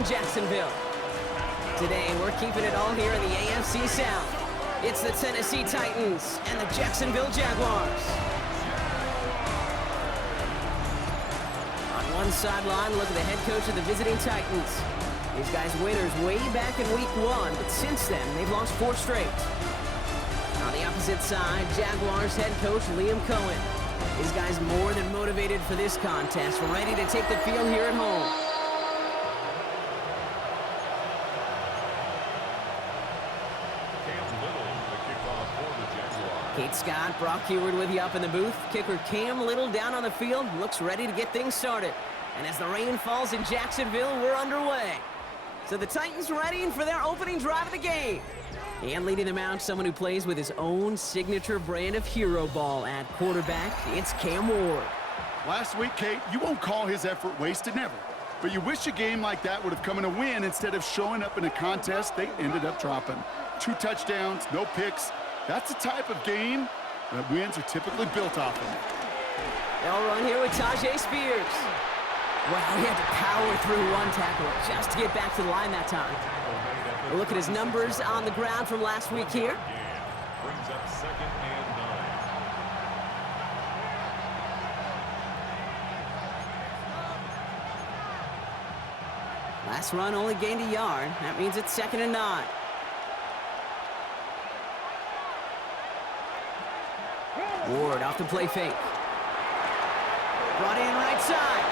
in Jacksonville. Today, we're keeping it all here in the AFC South. It's the Tennessee Titans and the Jacksonville Jaguars. On one sideline, look at the head coach of the visiting Titans. These guys winners way back in week 1, but since then, they've lost 4 straight. On the opposite side, Jaguars head coach Liam Cohen. These guys more than motivated for this contest, ready to take the field here at home. Kate Scott, Brock Heward with you up in the booth. Kicker Cam Little down on the field, looks ready to get things started. And as the rain falls in Jacksonville, we're underway. So the Titans readying for their opening drive of the game. And leading them out, someone who plays with his own signature brand of hero ball at quarterback, it's Cam Ward. Last week, Kate, you won't call his effort wasted, never. But you wish a game like that would have come in a win instead of showing up in a contest they ended up dropping. 2 touchdowns, no picks. That's the type of game that wins are typically built off of. They'll run here with Tajay Spears. Wow, he had to power through 1 tackle just to get back to the line that time. A look at his numbers on the ground from last week here. Brings up 2nd and 9. Last run only gained a yard. That means it's 2nd and 9. Ward off the play fake. Brought in right side.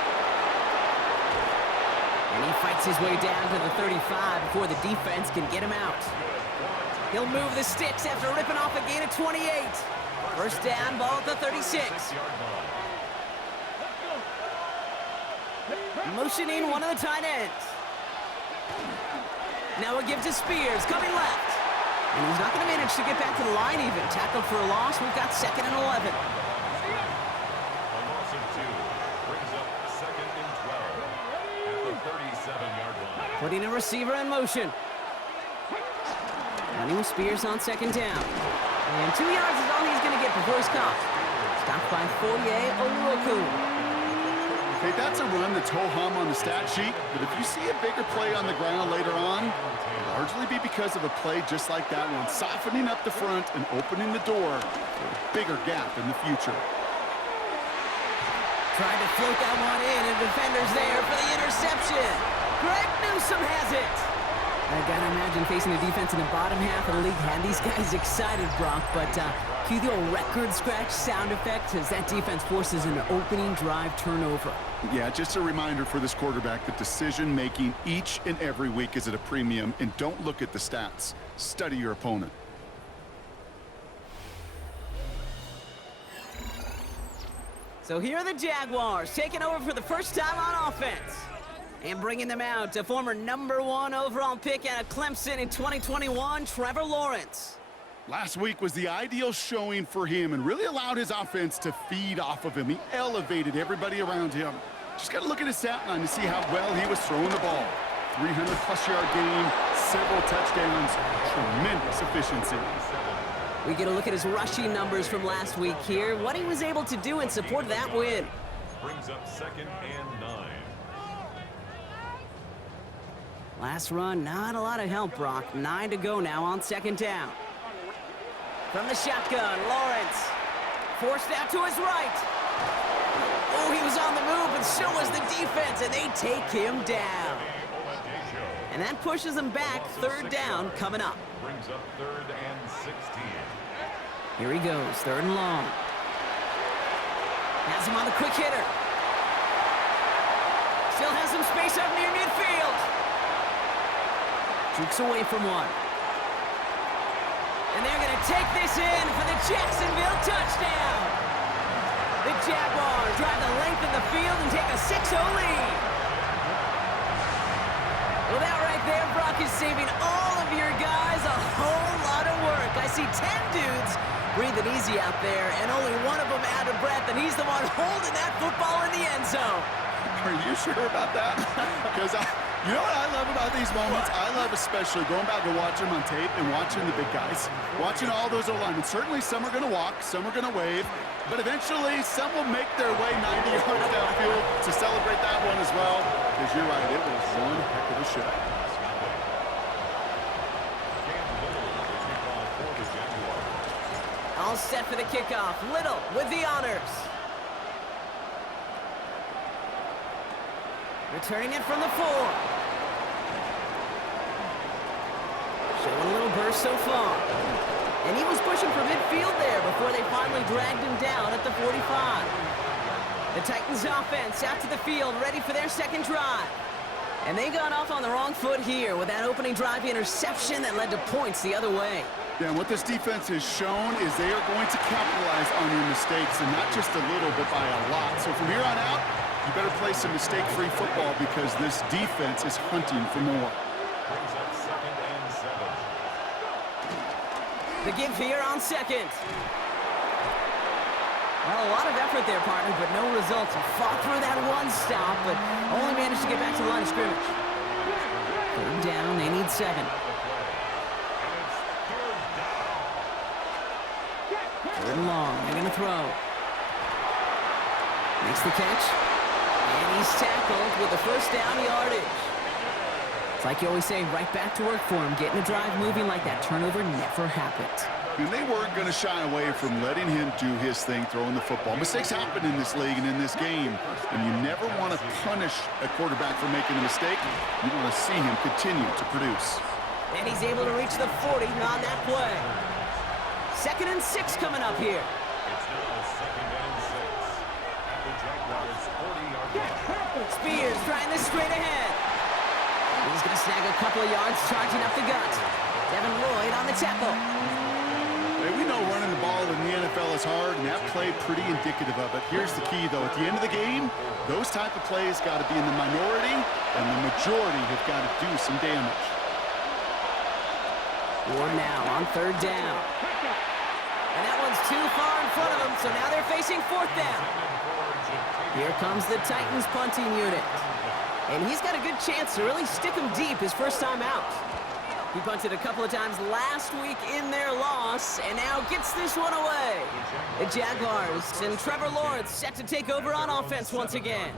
And he fights his way down to the 35 before the defense can get him out. He'll move the sticks after ripping off a gain of 28. First down, ball at the 36. Motioning one of the tight ends. Now a give to Spears, coming left. And he's not going to manage to get back to the line even. Tackled for a loss. We've got 2nd and 11. A loss of 2 brings up 2nd and 12 at the 37-yard line. Putting a receiver in motion. Running with Spears on 2nd down. And 2 yards is all he's going to get before he's caught. Stopped by Foye Oluokun. Okay, that's a run that's ho-hum on the stat sheet, but if you see a bigger play on the ground later on, largely be because of a play just like that one, softening up the front and opening the door for a bigger gap in the future. Trying to float that one in, and defender's there for the interception. Greg Newsome has it. I gotta imagine facing a defense in the bottom half of the league had these guys excited, Brock, but cue the old record scratch sound effect as that defense forces an opening drive turnover. Yeah, just a reminder for this quarterback that decision-making each and every week is at a premium, and don't look at the stats. Study your opponent. So here are the Jaguars taking over for the first time on offense. And bringing them out to former #1 overall pick out of Clemson in 2021, Trevor Lawrence. Last week was the ideal showing for him and really allowed his offense to feed off of him. He elevated everybody around him. Just got to look at his stat line to see how well he was throwing the ball. 300-plus yard game, several touchdowns, tremendous efficiency. We get a look at his rushing numbers from last week here, what he was able to do in support of that win. Brings up 2nd and 9. Last run, not a lot of help, Brock. 9 to go now on 2nd down. From the shotgun, Lawrence. Forced out to his right. Oh, he was on the move, and so was the defense, and they take him down. And that pushes them back. 3rd down coming up. Brings up 3rd and 16. Here he goes, 3rd and long. Has him on the quick hitter. Still has some space up near midfield. Jukes away from one. And they're going to take this in for the Jacksonville touchdown. The Jaguars drive the length of the field and take a 6-0 lead. Well, that right there, Brock, is saving all of your guys a whole lot of work. I see 10 dudes breathing easy out there, and only one of them out of breath, and he's the one holding that football in the end zone. Are you sure about that? Because You know what I love about these moments? I love especially going back and watching them on tape and watching the big guys. Watching all those O-linemen. Certainly some are going to walk, some are going to wave, but eventually some will make their way 90 yards downfield to celebrate that one as well. Because you're right, it was one heck of a show. All set for the kickoff. Little with the honors. Returning it from the 4. Showing a little burst so far. And he was pushing for midfield there before they finally dragged him down at the 45. The Titans offense out to the field, ready for their second drive. And they got off on the wrong foot here with that opening drive interception that led to points the other way. Yeah, and what this defense has shown is they are going to capitalize on your mistakes, and not just a little, but by a lot. So from here on out, you better play some mistake-free football because this defense is hunting for more. Brings up 2nd and 7. The give here on second. Well, a lot of effort there, partner, but no results. He fought through that one stop, but only managed to get back to the line of scrimmage. Third down, they need 7. Third and long, they're going to throw. Makes the catch. And he's tackled with the first down yardage. It's like you always say, right back to work for him. Getting a drive moving like that turnover never happened. And they weren't going to shy away from letting him do his thing, throwing the football. Mistakes happen in this league and in this game, and you never want to punish a quarterback for making a mistake. You want to see him continue to produce. And he's able to reach the 40 on that play. 2nd and 6 coming up here. It's now 2nd and 6. At the Jaguars' 40-yard line. Spears trying this straight ahead. He's going to snag a couple of yards, charging up the gut. Devin Lloyd on the tackle. Hey, we know running the ball in the NFL is hard, and that play pretty indicative of it. Here's the key, though. At the end of the game, those type of plays got to be in the minority, and the majority have got to do some damage. Ward now on 3rd down. And that one's too far in front of them, so now they're facing 4th down. Here comes the Titans punting unit. And he's got a good chance to really stick him deep his first time out. He punted a couple of times last week in their loss, and now gets this one away. The Jaguars and Trevor Lawrence set to take over on offense once again.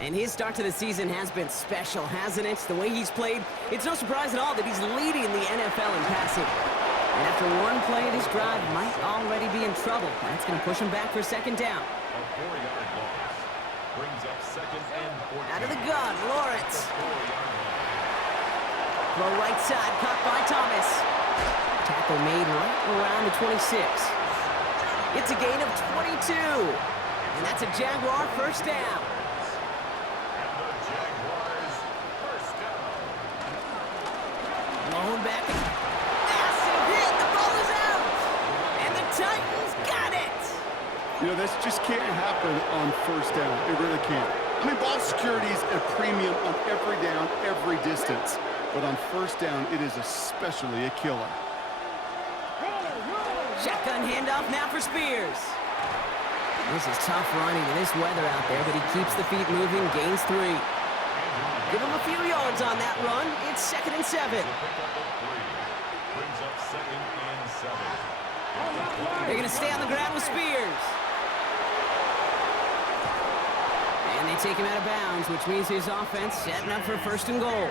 And his start to the season has been special, hasn't it? The way he's played, it's no surprise at all that he's leading the NFL in passing. And after one play, this drive might already be in trouble. That's going to push him back for 2nd down. A 4-yard loss. Brings up 2nd and 14. Out of the gun, Lawrence. Throw right side, caught by Thomas. Tackle made right around the 26. It's a gain of 22. And that's a Jaguar first down. And the Jaguars' first down. Blown back. Massive hit. The ball is out. And the Titans got it. You know, this just can't happen on first down. It really can't. I mean, ball security is a premium on every down, every distance. But on first down, it is especially a killer. Shotgun handoff now for Spears. This is tough running in this weather out there, but he keeps the feet moving, gains 3. Give him a few yards on that run. It's 2nd and 7. Brings up 2nd and 7. They're going to stay on the ground with Spears. And they take him out of bounds, which means his offense setting up for 1st and goal.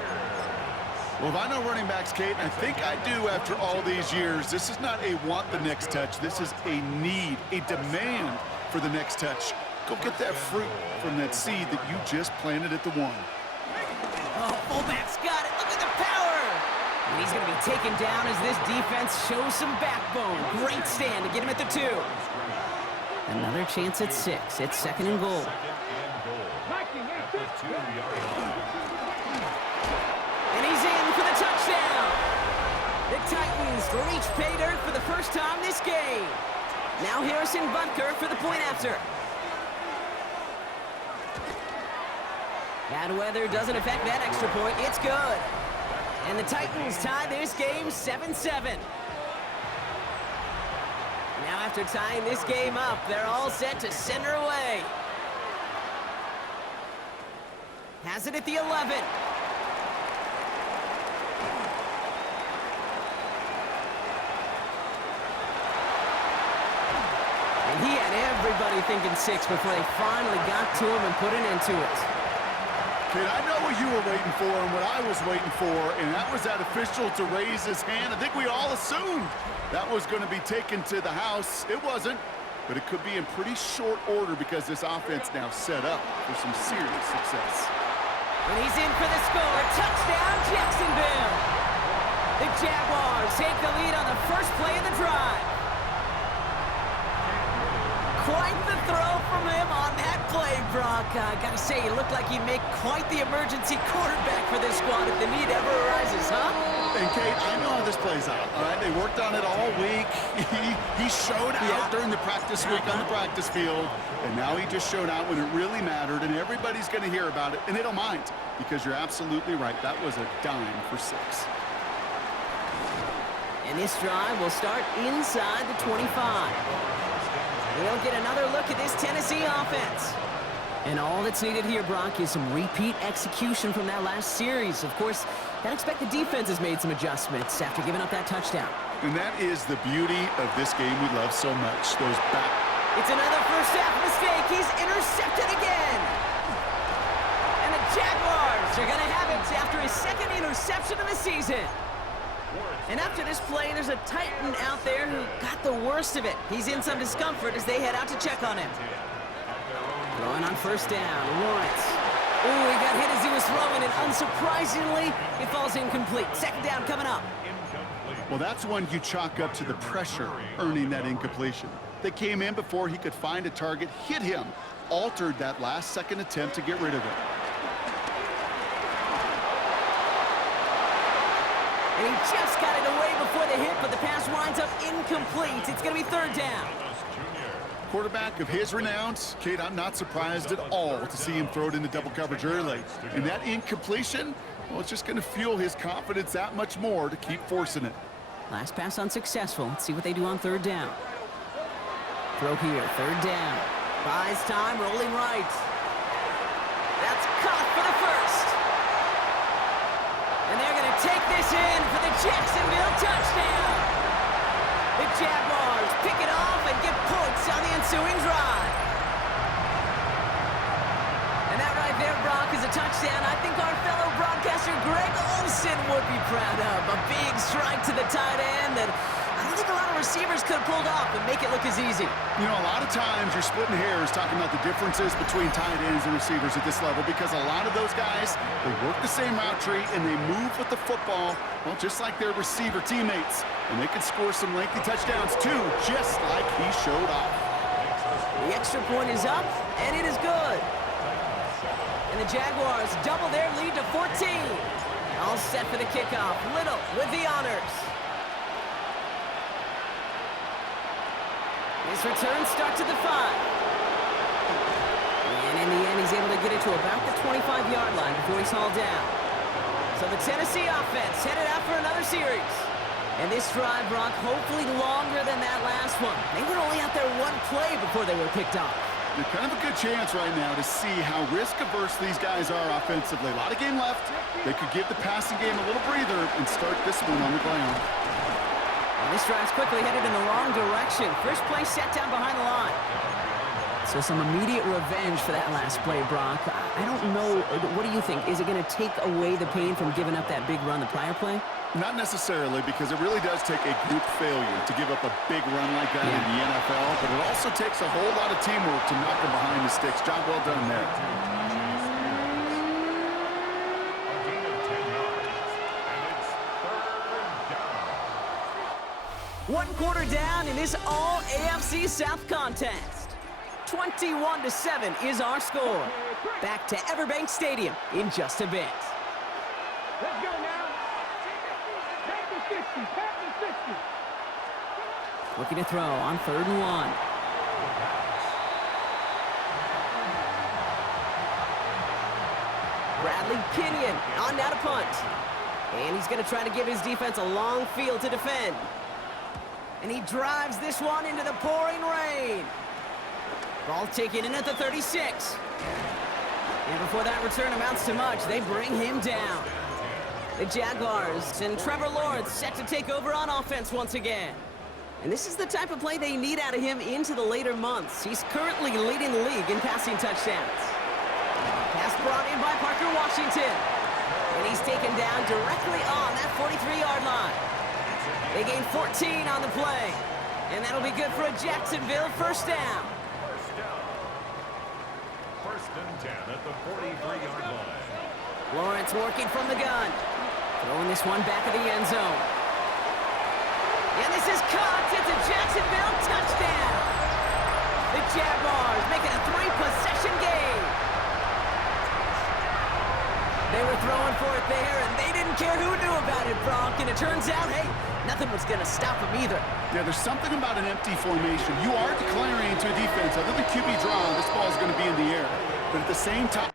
Well, if I know running backs, Kate, I think I do after all these years, this is not a want the next touch. This is a need, a demand for the next touch. Go get that fruit from that seed that you just planted at the 1. Oh, fullback's got it. Look at the power. And he's going to be taken down as this defense shows some backbone. Great stand to get him at the 2. Another chance at 6. It's 2nd and goal. At the 2-yard line. And he's in for the touchdown. The Titans reach pay dirt for the first time this game. Now Harrison Butker for the point after. Bad weather doesn't affect that extra point. It's good. And the Titans tie this game 7-7. Now after tying this game up, they're all set to send her away. Has it at the 11. Everybody thinking 6 before they finally got to him and put an end to it. Kid, I know what you were waiting for and what I was waiting for, and that was that official to raise his hand. I think we all assumed that was going to be taken to the house. It wasn't, but it could be in pretty short order because this offense now set up for some serious success. And he's in for the score. Touchdown, Jacksonville. The Jaguars take the lead on the first play of the drive. Quite the throw from him on that play, Brock. Gotta say, he looked like he'd make quite the emergency quarterback for this squad if the need ever arises, huh? And Kate, I know how this plays out, all right? They worked on it all week. He showed out during the practice week on the practice field, and now he just showed out when it really mattered, and everybody's going to hear about it, and they don't mind, because you're absolutely right. That was a dime for 6. And this drive will start inside the 25. We'll get another look at this Tennessee offense. And all that's needed here, Brock, is some repeat execution from that last series. Of course, I'd expect the defense has made some adjustments after giving up that touchdown. And that is the beauty of this game we love so much, those back. It's another first half mistake. He's intercepted again. And the Jaguars are going to have it after his second interception of the season. And after this play, there's a Titan out there who got the worst of it. He's in some discomfort as they head out to check on him. Throwing on first down, Lawrence. Ooh, he got hit as he was throwing, and unsurprisingly, it falls incomplete. Second down coming up. Well, that's one you chalk up to the pressure earning that incompletion. They came in before he could find a target, hit him, altered that last-second attempt to get rid of it. And he just got it away before the hit, but the pass winds up incomplete. It's going to be third down. Quarterback of his renown, Kate, I'm not surprised at all to see him throw it into double coverage early. And that incompletion, well, it's just going to fuel his confidence that much more to keep forcing it. Last pass unsuccessful. Let's see what they do on third down. Throw here, third down. Buys time, rolling right. That's caught for the first. And they're going to take this in for the Jacksonville touchdown. The Jaguars pick it off and get points on the ensuing drive. And that right there, Brock, is a touchdown I think our fellow broadcaster Greg Olsen would be proud of. A big strike to the tight end that I don't think a lot of receivers could have pulled off and make it look as easy. You know, a lot of times you're splitting hairs talking about the differences between tight ends and receivers at this level because a lot of those guys, they work the same route tree and they move with the football, well, just like their receiver teammates. And they can score some lengthy touchdowns too, just like he showed off. The extra point is up, and it is good. And the Jaguars double their lead to 14. All set for the kickoff. Little with the honors. His return starts at the 5. And in the end, he's able to get it to about the 25-yard line before he's hauled down. So the Tennessee offense headed out for another series. And this drive, Brock, hopefully longer than that last one. They were only out there one play before they were picked off. They're kind of a good chance right now to see how risk-averse these guys are offensively. A lot of game left. They could give the passing game a little breather and start this one on the ground. And this drive's quickly headed in the wrong direction. First play set down behind the line. So some immediate revenge for that last play, Brock. I don't know. What do you think? Is it going to take away the pain from giving up that big run the prior play? Not necessarily, because it really does take a group failure to give up a big run like that in the NFL, but it also takes a whole lot of teamwork to knock them behind the sticks. Job well done there. One quarter down in this all-AFC South contest. 21-7 is our score. Back to Everbank Stadium in just a bit. Let's go now. Take the 60. Take the 60. Looking to throw on 3rd and 1. Bradley Pinion on now to punt. And he's going to try to give his defense a long field to defend. And he drives this one into the pouring rain. Ball taken in at the 36. And before that return amounts to much, they bring him down. The Jaguars and Trevor Lawrence set to take over on offense once again. And this is the type of play they need out of him into the later months. He's currently leading the league in passing touchdowns. Pass brought in by Parker Washington. And he's taken down directly on that 43-yard line. They gain 14 on the play. And that'll be good for a Jacksonville first down. First and 10 at the 43-yard line. Lawrence working from the gun. Throwing this one back of the end zone. And this is caught. It's a Jacksonville touchdown. The Jaguars making a 3-possession game. They were throwing for it there, and they didn't care who knew about it, Brock. And it turns out, hey, nothing was going to stop them either. Yeah, there's something about an empty formation. You are declaring to a defense, other than QB draw, this ball is going to be in the air. But at the same time...